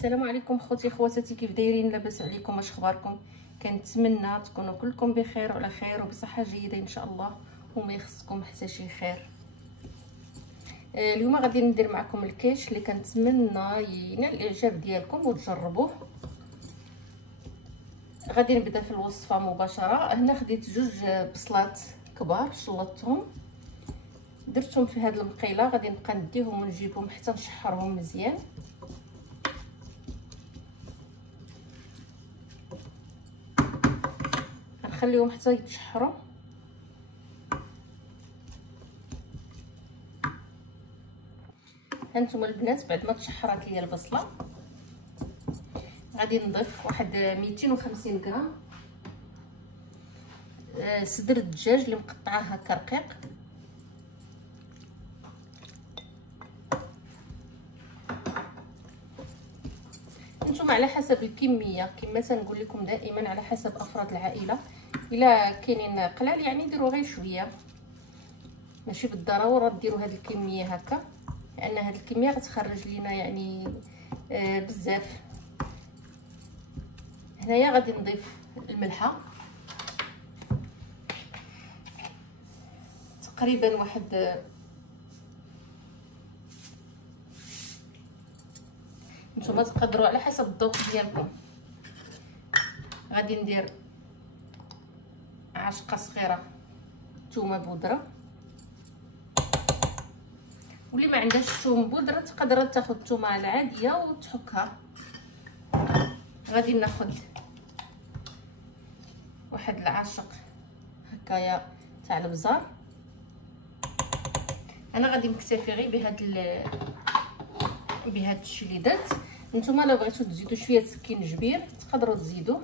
السلام عليكم خوتي خواتاتي، كيف دايرين؟ لاباس عليكم؟ اش اخباركم؟ كنتمنى تكونوا كلكم بخير وعلى خير وبصحه جيده ان شاء الله، وما يخصكم حتى شي خير. اليوم غادي ندير معكم الكيش اللي كنتمنى ينال الاعجاب ديالكم وتجربوه. غادي نبدا في الوصفه مباشره. هنا خديت جوج بصلات كبار، شلطتهم درتهم في هذه المقيله، غادي نبقى نديهم ونجيبهم حتى نشحرهم مزيان. نخليهم حتى يتشحروا. هانتوما البنات بعد ما تشحرات ليا البصله غادي نضيف واحد 250 غرام صدر الدجاج اللي مقطعاه هكا رقيق. نتوما على حسب الكميه، كما تنقول لكم دائما على حسب افراد العائله. الا كاينين قلال يعني ديروا غير شويه، ماشي بالضروره ديروا هذه الكميه هكا، لان هذه الكميه غتخرج لينا يعني بزاف. هنايا غادي نضيف الملحه تقريبا واحد نتوما تقدروا على حسب الذوق ديالكم. غادي ندير عشقه صغيره ثومه بودره، واللي ما عندهاش الثوم بودره تقدر تاخذ الثومه العاديه وتحكها. غادي ناخذ واحد العاشق هكايا تاع البزار. انا غادي نكتفي غير بهاد الشليدات. نتوما لو بغيتو تزيدوا شويه سكين جبير تقدروا تزيدوا.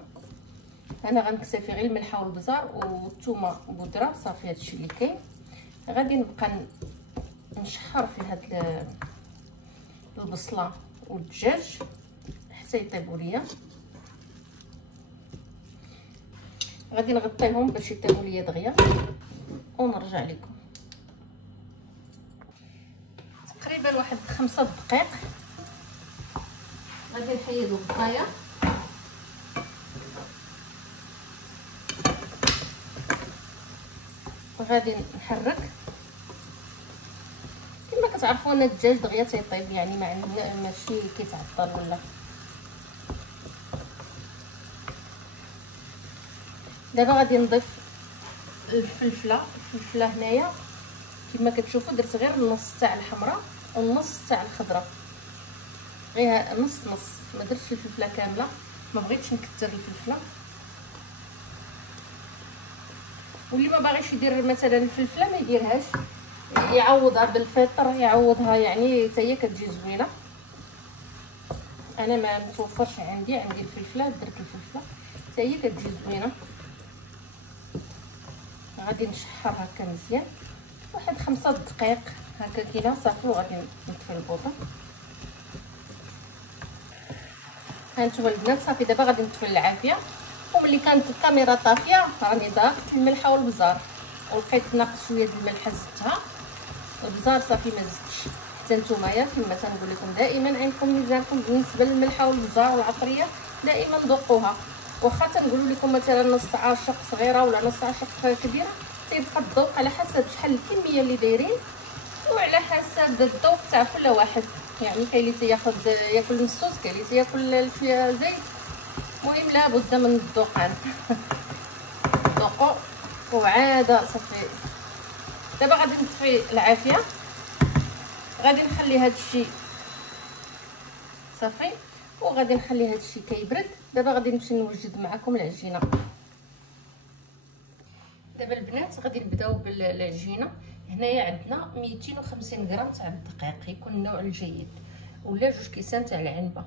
انا غنكتفي غير الملحه والبزار والثومه بودره، صافي هادشي اللي كاين. غادي نبقى نشحر في هاد البصله والدجاج حتى يطيبوا ليا. غادي نغطيهم باش يطيبوا ليا دغيا ونرجع لكم. تقريبا واحد 5 دقائق غادي نحيدو الغطايه. وغادي نحرك. كما كتعرفوا ان الدجاج دغيا تيطيب، يعني ماشي كيتعطل ولا. دابا غادي نضيف الفلفله هنايا كما كتشوفوا درت غير النص تاع الحمراء والنص تاع الخضراء، غير نص ما درتش الفلفله كامله، ما بغيتش نكثر الفلفله. واللي ما باغيش يدير مثلا الفلفله ما يديرهاش، يعوضها بالفطر، يعوضها يعني حتى هي كتجي زوينه. انا ما متوفرش عندي الفلفله، درت الفلفله حتى هي كتجي زوينه. غادي نشحر هكا مزيان واحد 5 دقائق هكا كاينه صافي. وغادي نطفي البوطه. هانتوما البنات صافي دابا غادي نطفي العافيه. وملي كانت الكاميرا طافيه راني ضافت الملحه والبزار، ولقيت ناقص شويه د الملحه زدتها. البزار صافي ما زدتش. حتى نتومايا كما تنقول لكم دائما عندكم ميزانكم بالنسبه للملحه والبزار والعطريه، دائما ذوقوها. واخا تنقولوا لكم مثلا نص عاشق صغيره ولا نص عاشق كبيره، تيبقى الذوق على حسب شحال الكميه اللي دايرين وعلى حسب الذوق تاع كل واحد. يعني كاين اللي ياكل نصوص، كاين اللي تياكل فيها زيت. المهم لابد من الذوقان. ذوقوا وعاد صافي. دابا غادي نطفي العافيه، غادي نخلي هذا الشيء صافي، وغادي نخلي هذا الشيء كيبرد. دابا غادي نمشي نوجد معكم العجينه. دابا البنات غادي نبداو بالعجينه. هنايا عندنا 250 غرام تاع الدقيق، يكون النوع الجيد، ولا 2 كيسان تاع العنبه.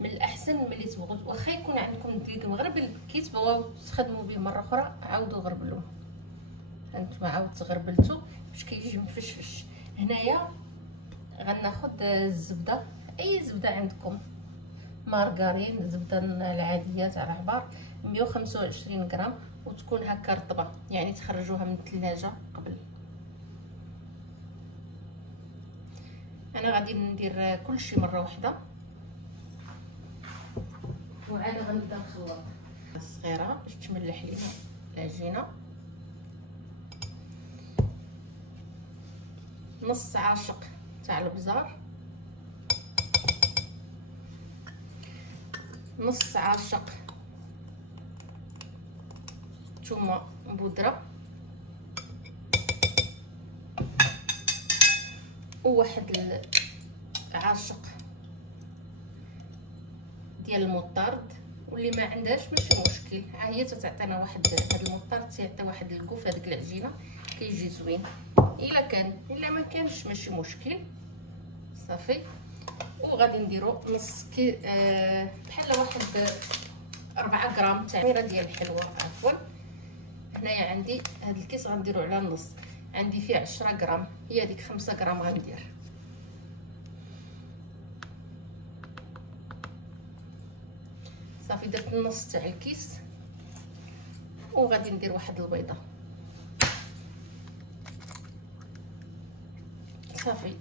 من الاحسن ملي تبغوا واخا يكون عندكم دقيق مغربل كي تبغوا تخدموا به مره اخرى عاودوا غربلوه. هانتوما عاود تغربلتو باش كيجي مفشفش. هنايا غناخذ الزبده، اي زبده عندكم، مارغرين، الزبده العاديه تاع العبار، 125 غرام، وتكون هكا رطبه يعني تخرجوها من الثلاجه قبل. انا غادي ندير كلشي مره واحده. وعاد غنبدا نخلط صغيره باش تملح لينا العجينه. نص عاشق تاع البزار، نص عاشق ثومه بودره، وواحد العاشق ديال المطارد. واللي ما عندهاش ماشي مشكل، ها هي تعطينا واحد هاد المطارد تيعطي واحد الكوف هذيك العجينه كيجي زوين. الا ما كانش ماشي مشكل صافي. وغادي نديرو نص بحال واحد 4 غرام تاع خميره ديال الحلوه. عفوا هنايا عندي هاد الكيس غنديرو على النص، عندي فيه 10 غرام، هي هذيك 5 غرام غندير. صافي درت النص تاع الكيس. وغادي ندير واحد البيضه صافي.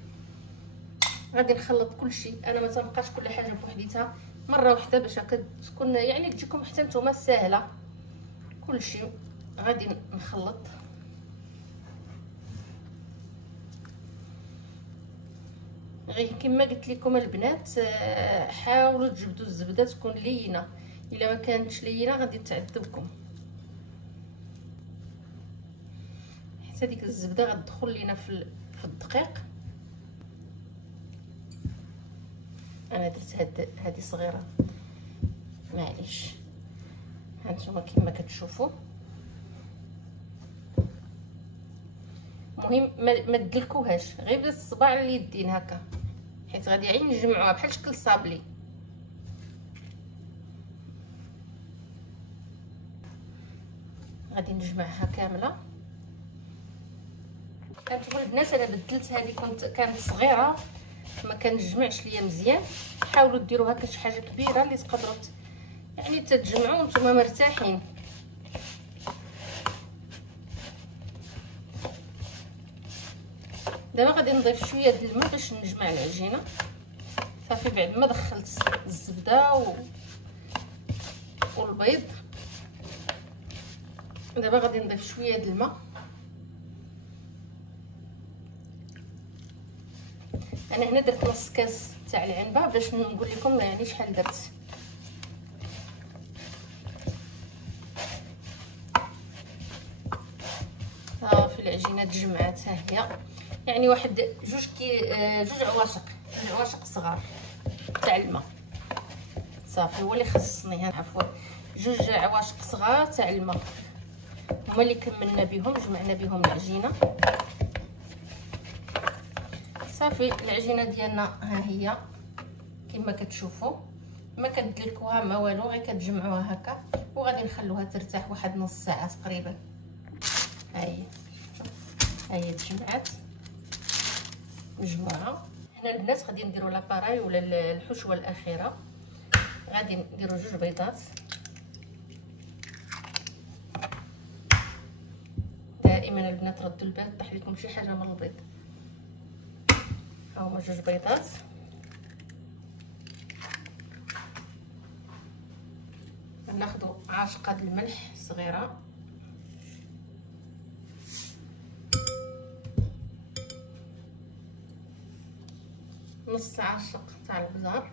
غادي نخلط كلشي. انا ما تنبقاش كل حاجه بوحديتها، مره واحده باش هكا تكون يعني تجيكم حتى نتوما ساهله. كلشي غادي نخلط. غير كما قلت لكم البنات، حاولوا تجبدوا الزبده تكون لينه، الا ما كانتش لينه غادي تعذبكم، حتى ديك الزبده غتدخل لينا في الدقيق. انا درت هذه صغيره معليش، هانتوما كما كتشوفوا. المهم ما تدلكوهاش، غير بالصباع اليدين هكا، حيت غادي عين نجمعوها بحال شكل صابلي. غادي نجمعها كامله. هانتوما البنات انا بدلت هذه، كانت صغيره ما كنجمعش ليا مزيان. حاولوا ديروا هكا شي حاجه كبيره اللي تقدروا يعني تتجمعوا نتوما مرتاحين. دابا غادي نضيف شويه د الماء باش نجمع العجينه. صافي بعد ما دخلت الزبده والبيض، دابا غادي نضيف شويه د الماء. انا هنا درت نص كاس تاع العنبه باش نقول لكم يعني شحال درت. صافي العجينه تجمعات، ها هي يعني واحد جوج عواشق صغار تاع الماء. صافي هو اللي خصني، عفوا 2 عواشق صغار تاع الماء هما اللي كملنا بهم، جمعنا بهم العجينه. صافي العجينه ديالنا ها هي كما كتشوفوا، ما كتدلكوها ما والو، غير كتجمعوها هكا وغادي نخلوها ترتاح واحد نص ساعه تقريبا. ها هي تجمعات مجموعه. هنا البنات غادي نديروا لاباراي ولا الحشوه الاخيره. غادي نديروا 2 بيضات. دائما البنات ردوا البال طيح لكم شي حاجه من البيض. ها هما 2 بيضات. ناخذ عاشقه د الملح صغيره، نص عاشق تاع البزار،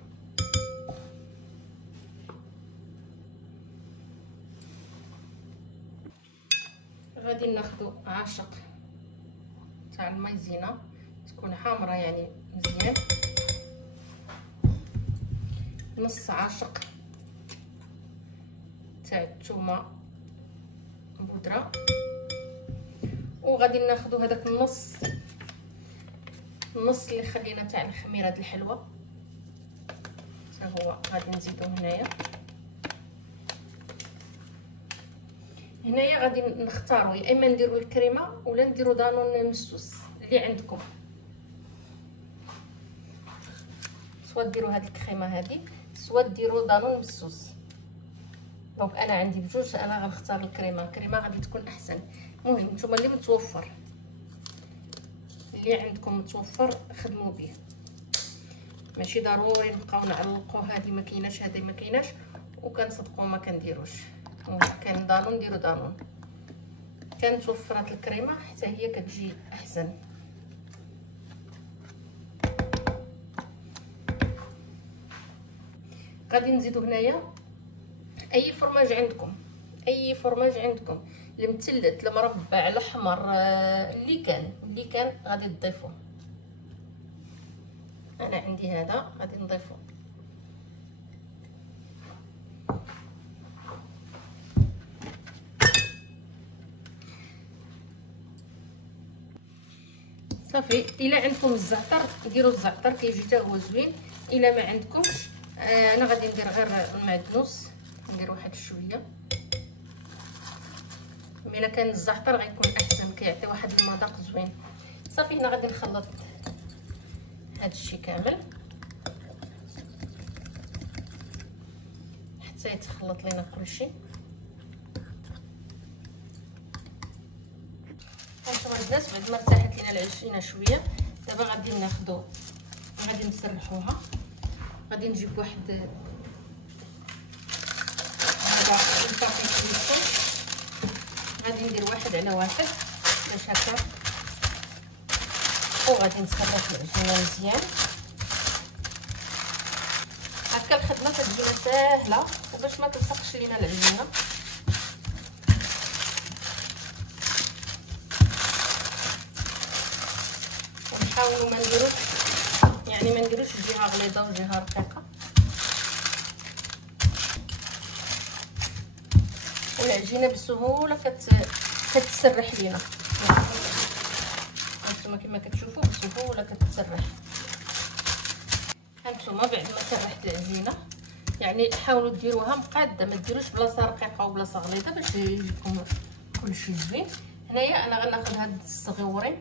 غادي ناخذ عاشق تاع المايزينا تكون حامره يعني مزيان، نص عاشق تاع الثومه بودره، وغادي ناخذ هذاك النص اللي خلينا تاع الخميره د الحلوه حتى هو غادي نزيدو هنايا. غادي نختاروا يا اما نديروا الكريمه ولا نديروا دانون مسوس اللي عندكم، سواء ديروا هذه الكريمه هذه سواء ديروا دانون مسوس. دونك انا عندي بجوج، انا غنختار الكريمه غادي تكون احسن. المهم نتوما اللي متوفر، اللي عندكم متوفر خدموا به، ماشي ضروري نبقاو نعلقوا هذه ما كايناش هذه ما كايناش وكنصدقوا ما كنديروش. كان دانون نديرو دانون، كانت وفرات الكريمه حتى هي كتجي احسن. غادي نزيدو هنايا اي فرماج عندكم، اي فرماج عندكم، المثلث المربع الاحمر، اللي كان غادي تضيفوه. انا عندي هذا غادي نضيفو. صافي. الا عندكم الزعتر ديروا الزعتر، كيجي حتى هو زوين. الا ما عندكمش انا غادي ندير غير المعدنوس، ندير واحد شويه. الا كان الزعتر غيكون احسن، كيعطي واحد المذاق زوين. صافي. هنا غادي نخلط هذا الشيء كامل حتى يتخلط لينا كلشي. هانتوما البنات بعد ما ارتاحت لينا العجينه شويه، دابا غادي ناخذوا، غادي نسرحوها. غادي نجيب واحد هذا الباكيت ديالكم، غادي ندير واحد على واحد باش هكا، وغادي نسرح العجينه مزيان. هكا الخدمه كتجينا ساهله وباش ما تلصقش لينا العجينه. ونحاولوا ما نديروش جهه غليظه وجهه رقيقه، والعجينه بسهوله كتسرح لينا. هانتوما كما كتشوفوا بسهوله كتسرح. هانتوما بعد ما سرحت العجينه يعني حاولوا ديروها مقاده، ما ديروش بلاصه رقيقه وبلاصه غليظه باش يجيكم كلشي زوين. هنايا انا غناخذ هاد الصغيورين،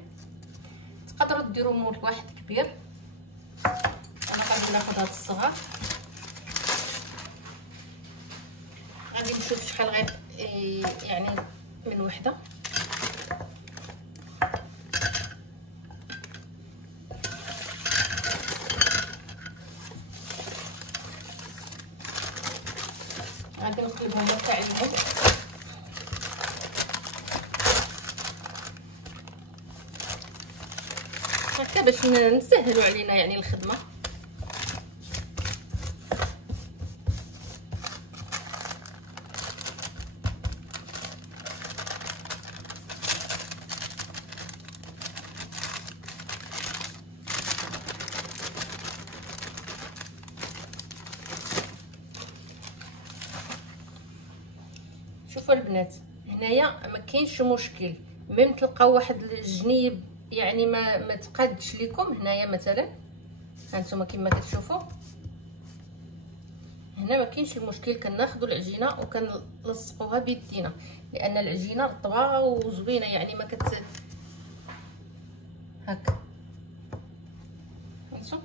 تقدروا ديروا مول واحد كبير، انا غادي ناخذ هاد الصغار. غادي نشوف شحال غير يعني من وحده. غادي نقلبهم حتى عليهم. هكا باش نسهلوا علينا يعني الخدمه. شوفوا البنات، هنايا ما كاينش مشكل، ميم تلقاو واحد الجنيب يعني ما تقادش لكم. هنايا مثلا هانتوما كما كتشوفوا هنا ما كاينش المشكل، كناخذوا العجينه وكنلصقوها بيدينا، لان العجينه رطبه وزوينه يعني ما هكا. هانتو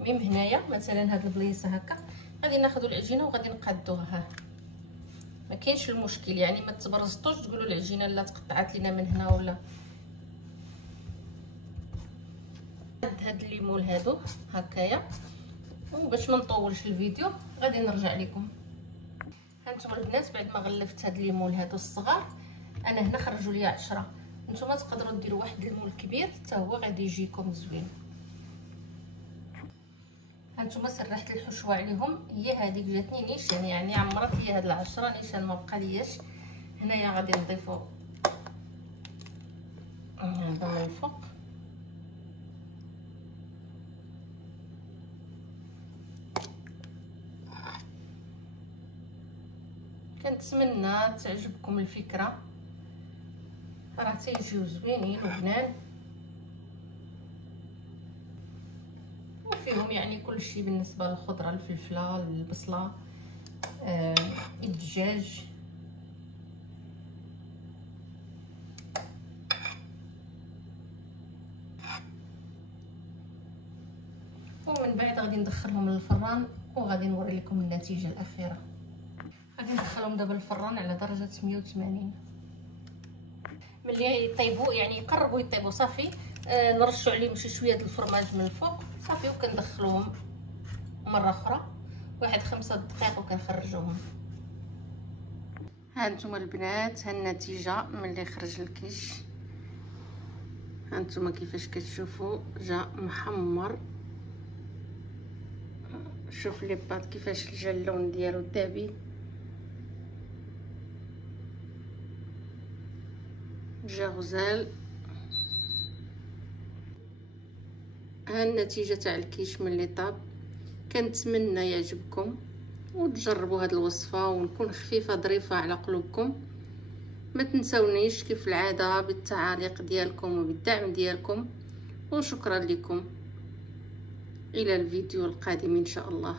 ميم هنايا مثلا هاد البليصه هكا غادي ناخذوا العجينه وغادي نقادوها. ها ما كاينش المشكل، يعني ما تبرزطوش تقولوا العجينه لا تقطعات لينا من هنا ولا. هاد الليمون هادو هكايا، وباش ما نطولش الفيديو غادي نرجع لكم. هانتوما البنات بعد ما غلفت هاد الليمون هادو الصغار، انا هنا خرجوا لي 10. نتوما تقدروا ديروا واحد الليمون كبير حتى هو غادي يجيكم زوين. هانتوما سرحت الحشوه عليهم، هي هذيك جاتني نيشان، يعني عمرت هي هاد 10 نيشان ما بقى لياش. هنايا غادي نضيفوا هذا من الفوق. كنتمنى تعجبكم الفكره، راه تيجيو زوينين وبنان وفيهم يعني كل شيء بالنسبه للخضره، الفلفله، البصله، الدجاج. ومن بعد غادي ندخلهم للفران وغادي نوري لكم النتيجه الاخيره. غادي ندخلهم دابا للفران على درجه 180. ملي يطيبوا يعني يقربوا يطيبوا صافي نرشوا عليهم شي شويه د الفرماج من الفوق صافي، وكندخلوهم مره اخرى واحد 5 دقائق وكنخرجوهم. ها انتم البنات، ها النتيجه ملي خرج الكيش. ها انتم كيفاش كتشوفوا جا محمر. شوف لي بات كيفاش جا اللون ديالو ذهبي، جا غزال. ها النتيجه تاع الكيش ملي طاب. كنتمنى يعجبكم وتجربوا هذه الوصفه ونكون خفيفه ظريفه على قلوبكم. ما تنسونيش كيف العاده بالتعاليق ديالكم وبالدعم ديالكم، وشكرا لكم. الى الفيديو القادم ان شاء الله.